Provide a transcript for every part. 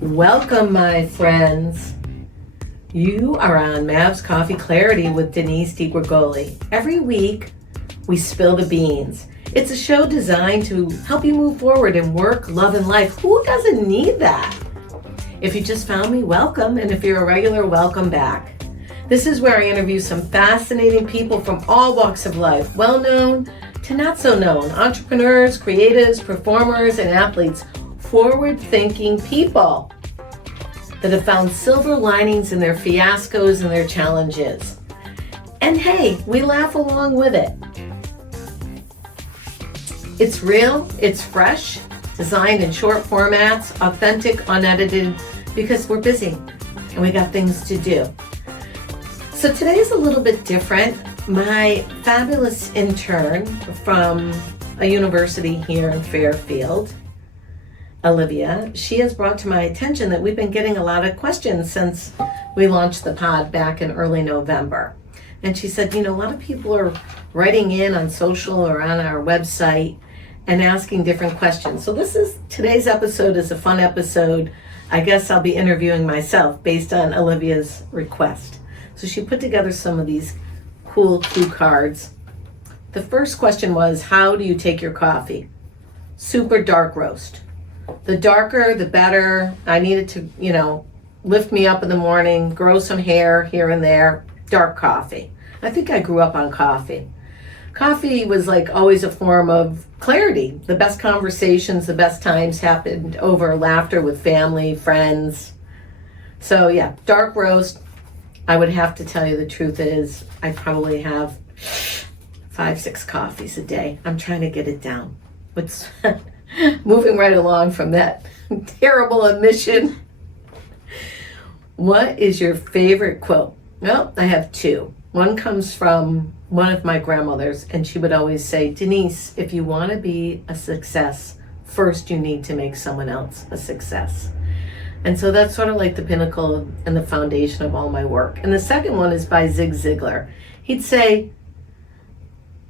Welcome, my friends. You are on Mav's Coffee Clarity with Denise DiGregoli. Every week, we spill the beans. It's a show designed to help you move forward in work, love, and life. Who doesn't need that? If you just found me, welcome. And if you're a regular, welcome back. This is where I interview some fascinating people from all walks of life, well-known to not so known, entrepreneurs, creatives, performers, and athletes, forward-thinking people that have found silver linings in their fiascos and their challenges. And hey, we laugh along with it. It's real, it's fresh, designed in short formats, authentic, unedited, because we're busy and we got things to do. So today's a little bit different. My fabulous intern from a university here in Fairfield, Olivia, she has brought to my attention that we've been getting a lot of questions since we launched the pod back in early November. And she said, a lot of people are writing in on social or on our website and asking different questions. So today's episode is a fun episode. I guess I'll be interviewing myself based on Olivia's request. So she put together some of these cool cue cards. The first question was, how do you take your coffee? Super dark roast. The darker, the better. I needed to, lift me up in the morning, grow some hair here and there. Dark coffee. I think I grew up on coffee. Coffee was like always a form of clarity. The best conversations, the best times happened over laughter with family, friends. So yeah, dark roast. I would have to tell you the truth is I probably have 5-6 coffees a day. I'm trying to get it down. It's moving right along from that terrible admission. What is your favorite quote? Well, I have two. One comes from one of my grandmothers, and she would always say, Denise, if you want to be a success, first you need to make someone else a success. And so that's sort of like the pinnacle and the foundation of all my work. And the second one is by Zig Ziglar. He'd say,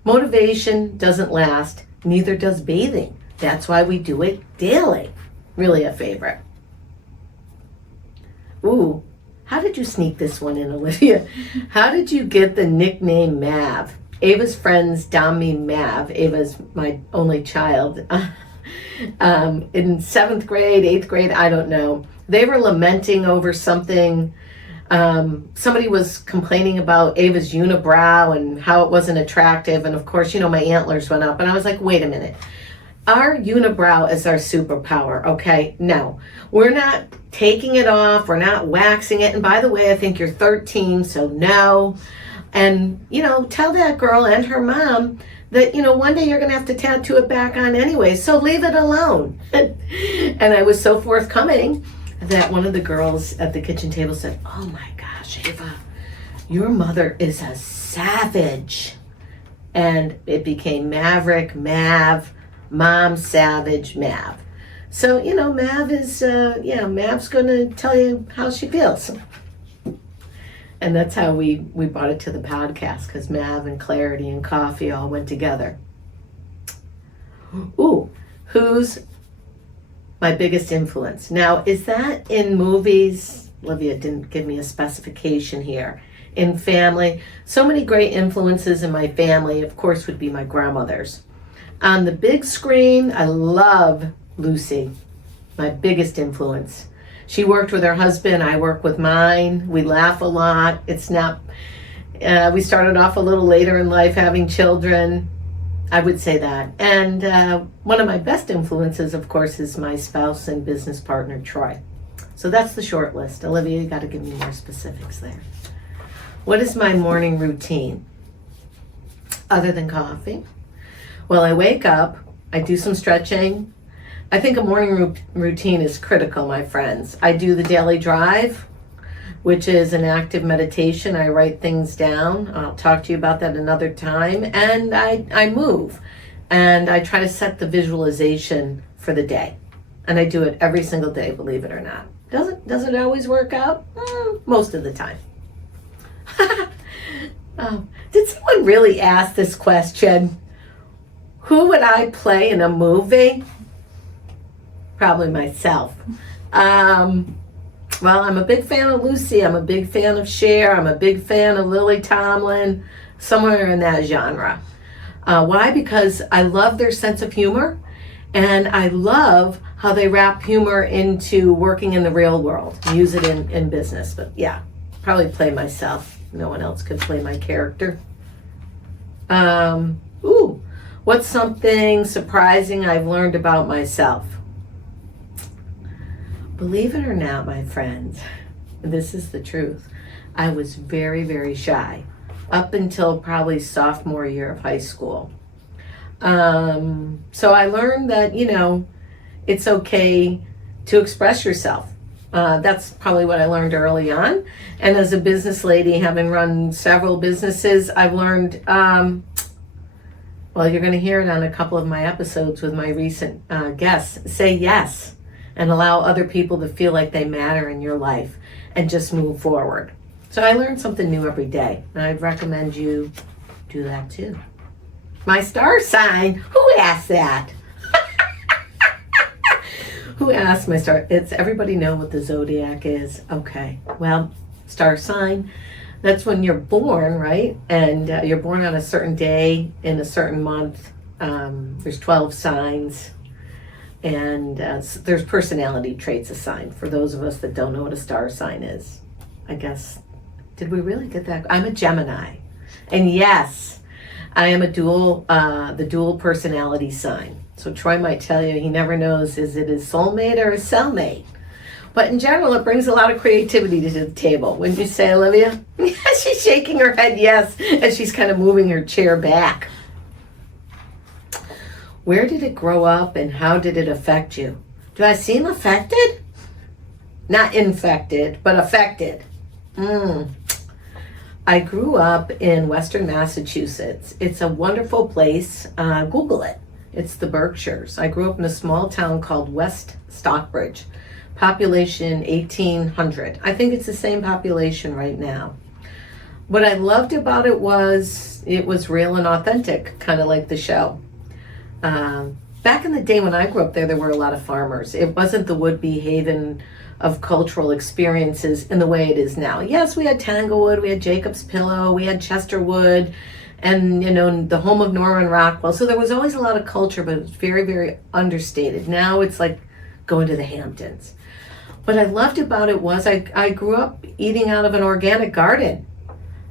motivation doesn't last, neither does bathing. That's why we do it daily. Really a favorite. Ooh, how did you sneak this one in, Olivia? How did you get the nickname Mav? Ava's friends dom me Mav. Ava's my only child. In 7th grade, 8th grade, I don't know. They were lamenting over something. Somebody was complaining about Ava's unibrow and how it wasn't attractive. And of course, my antlers went up. And I was like, wait a minute. Our unibrow is our superpower, okay? No, we're not taking it off. We're not waxing it. And by the way, I think you're 13, so no. And, tell that girl and her mom that, one day you're going to have to tattoo it back on anyway, so leave it alone. And I was so forthcoming that one of the girls at the kitchen table said, oh my gosh, Ava, your mother is a savage. And it became Maverick, Mav, Mom, Savage, Mav. So, Mav is, Mav's going to tell you how she feels. And that's how we brought it to the podcast, because Mav and clarity and coffee all went together. Ooh, who's my biggest influence? Now, is that in movies? Olivia didn't give me a specification here. In family, so many great influences in my family, of course, would be my grandmothers. On the big screen, I love Lucy, my biggest influence. She worked with her husband, I work with mine. We laugh a lot. It's not, we started off a little later in life having children. I would say that. And one of my best influences, of course, is my spouse and business partner, Troy. So that's the short list. Olivia, you got to give me more specifics there. What is my morning routine? Other than coffee? Well, I wake up, I do some stretching. I think a morning routine is critical, my friends. I do the daily drive, which is an active meditation. I write things down. I'll talk to you about that another time. And I move. And I try to set the visualization for the day. And I do it every single day, believe it or not. Does it always work out? Most of the time. Did someone really ask this question? Who would I play in a movie? Probably myself. Well, I'm a big fan of Lucy. I'm a big fan of Cher. I'm a big fan of Lily Tomlin, somewhere in that genre. Why? Because I love their sense of humor, and I love how they wrap humor into working in the real world, use it in business. But yeah, probably play myself. No one else could play my character. What's something surprising I've learned about myself? Believe it or not, my friends, this is the truth. I was very, very shy up until probably sophomore year of high school. So I learned that, it's okay to express yourself. That's probably what I learned early on. And as a business lady, having run several businesses, I've learned, well, you're going to hear it on a couple of my episodes with my recent guests, say yes and allow other people to feel like they matter in your life and just move forward. So I learn something new every day, and I'd recommend you do that too. My star sign, who asked that? Who asked my star? It's everybody know what the zodiac is. Okay, well, star sign, that's when you're born, right? And you're born on a certain day in a certain month. There's 12 signs. And there's personality traits assigned for those of us that don't know what a star sign is. I guess, did we really get that? I'm a Gemini. And yes, I am the dual personality sign. So Troy might tell you he never knows, is it his soulmate or his cellmate? But in general, it brings a lot of creativity to the table. Wouldn't you say, Olivia? She's shaking her head yes, and she's kind of moving her chair back. Where did it grow up and how did it affect you? Do I seem affected? Not infected, but affected. I grew up in Western Massachusetts. It's a wonderful place. Google it. It's the Berkshires. I grew up in a small town called West Stockbridge. Population 1,800. I think it's the same population right now. What I loved about it was real and authentic, kind of like the show. Back in the day when I grew up there were a lot of farmers. It wasn't the would-be haven of cultural experiences in the way it is now. Yes, we had Tanglewood, we had Jacob's Pillow, we had Chesterwood, and the home of Norman Rockwell. So there was always a lot of culture, but it was very, very understated. Now it's like going to the Hamptons. What I loved about it was I grew up eating out of an organic garden.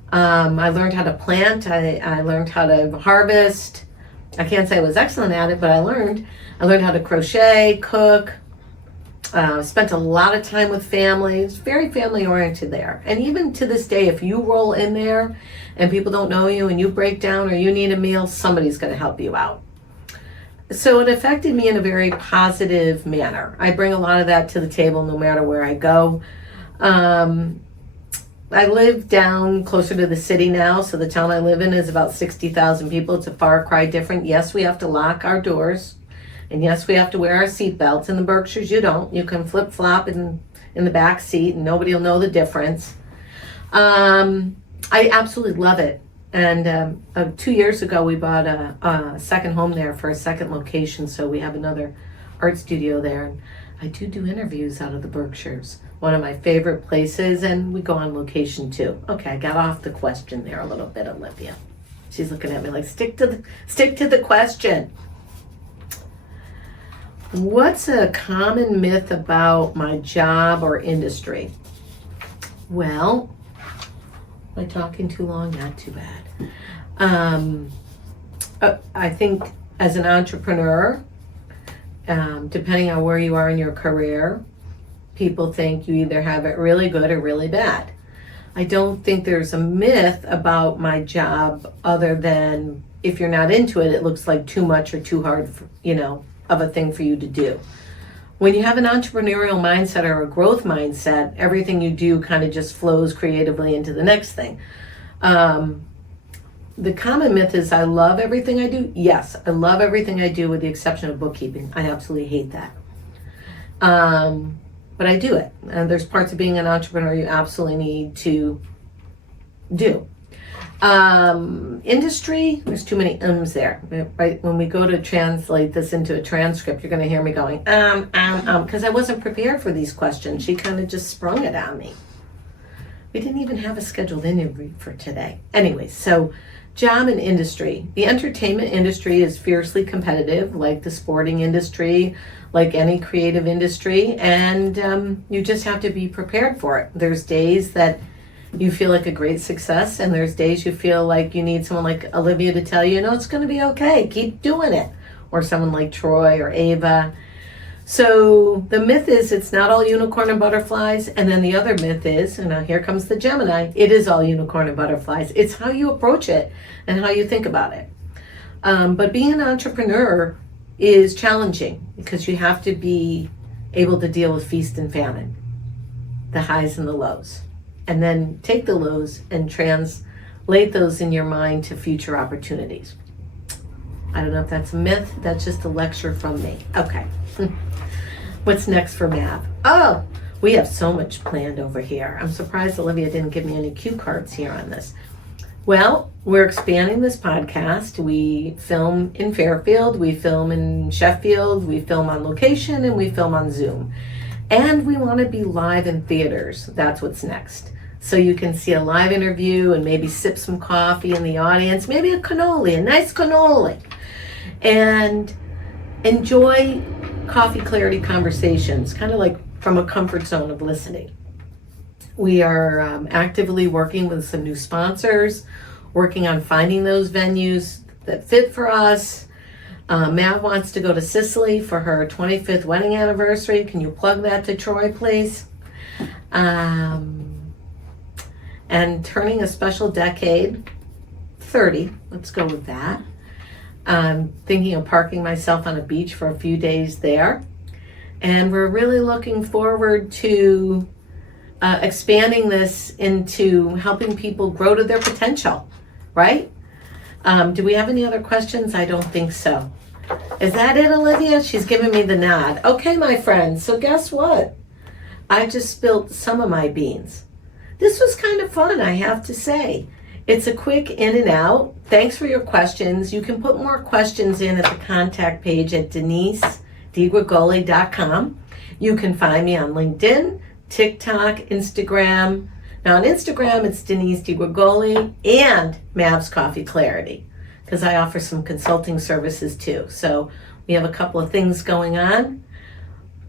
I learned how to plant, I learned how to harvest. I can't say I was excellent at it, but I learned how to crochet, cook, spent a lot of time with family. It's very family oriented there. And even to this day, if you roll in there and people don't know you and you break down or you need a meal, somebody's going to help you out. So it affected me in a very positive manner. I bring a lot of that to the table no matter where I go. I live down closer to the city now, so the town I live in is about 60,000 people. It's a far cry different. Yes, we have to lock our doors, and yes, we have to wear our seatbelts. In the Berkshires, you don't. You can flip-flop in the back seat, and nobody will know the difference. I absolutely love it. And 2 years ago, we bought a second home there for a second location, so we have another art studio there. And I do interviews out of the Berkshires. One of my favorite places, and we go on location too. Okay, I got off the question there a little bit, Olivia. She's looking at me like, stick to the question. What's a common myth about my job or industry? Well, am I talking too long? Not too bad. I think as an entrepreneur, depending on where you are in your career, people think you either have it really good or really bad. I don't think there's a myth about my job other than if you're not into it, it looks like too much or too hard, of a thing for you to do. When you have an entrepreneurial mindset or a growth mindset, everything you do kind of just flows creatively into the next thing. The common myth is I love everything I do. Yes, I love everything I do with the exception of bookkeeping. I absolutely hate that. But I do it. And there's parts of being an entrepreneur you absolutely need to do. Industry, there's too many ums there. Right? When we go to translate this into a transcript, you're going to hear me going, because I wasn't prepared for these questions. She kind of just sprung it on me. We didn't even have a scheduled interview for today. Anyway, so job and industry. The entertainment industry is fiercely competitive, like the sporting industry, like any creative industry, and you just have to be prepared for it. There's days that you feel like a great success, and there's days you feel like you need someone like Olivia to tell you, no, it's going to be okay, keep doing it, or someone like Troy or Ava. So the myth is it's not all unicorn and butterflies, and then the other myth is, and now here comes the Gemini, it is all unicorn and butterflies. It's how you approach it and how you think about it. But being an entrepreneur is challenging because you have to be able to deal with feast and famine, the highs and the lows, and then take the lows and translate those in your mind to future opportunities. I don't know if that's a myth. That's just a lecture from me. Okay. What's next for Mav? Oh, we have so much planned over here. I'm surprised Olivia didn't give me any cue cards here on this. Well, we're expanding this podcast. We film in Fairfield, we film in Sheffield, we film on location, and we film on Zoom. And we want to be live in theaters. That's what's next. So you can see a live interview and maybe sip some coffee in the audience, maybe a cannoli, a nice cannoli, and enjoy coffee clarity conversations, kind of like from a comfort zone of listening. We are actively working with some new sponsors, working on finding those venues that fit for us. Mav wants to go to Sicily for her 25th wedding anniversary. Can you plug that to Troy, please? And turning a special decade, 30, let's go with that. I'm thinking of parking myself on a beach for a few days there. And we're really looking forward to expanding this into helping people grow to their potential, right? Do we have any other questions? I don't think so. Is that it, Olivia? She's giving me the nod. Okay, my friends, so guess what? I just spilled some of my beans. This was kind of fun, I have to say. It's a quick in and out. Thanks for your questions. You can put more questions in at the contact page at DeniseDiGregoli.com. You can find me on LinkedIn, TikTok, Instagram. Now on Instagram, it's Denise DiGregoli and Mav's Coffee Clarity, because I offer some consulting services too. So we have a couple of things going on.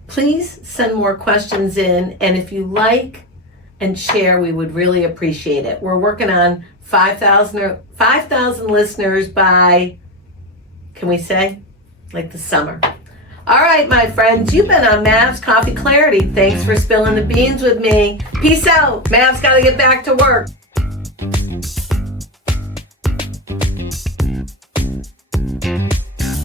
Please send more questions in, and if you like and share, we would really appreciate it. We're working on 5,000 listeners by, can we say, like the summer. All right, my friends, you've been on Mav's Coffee Clarity. Thanks for spilling the beans with me. Peace out. Mav's got to get back to work.